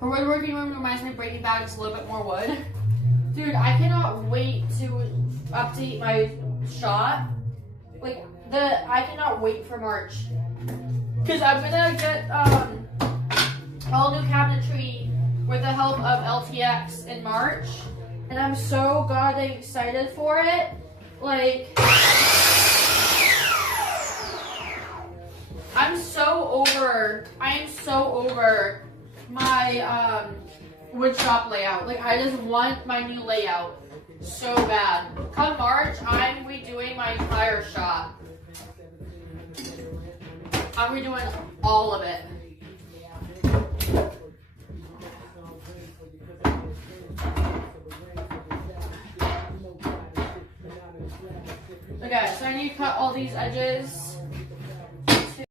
Her woodworking room reminds me of Breaking Bad, just a little bit more wood. Dude, I cannot wait to update my shop. Like, I cannot wait for March. Because I'm gonna get all new cabinetry with the help of LTX in March. And I'm so goddamn excited for it. Like, I am so over my wood shop layout. Like, I just want my new layout so bad. Come March, I'm redoing my entire shop. I'm redoing all of it. Okay, so I need to cut all these edges.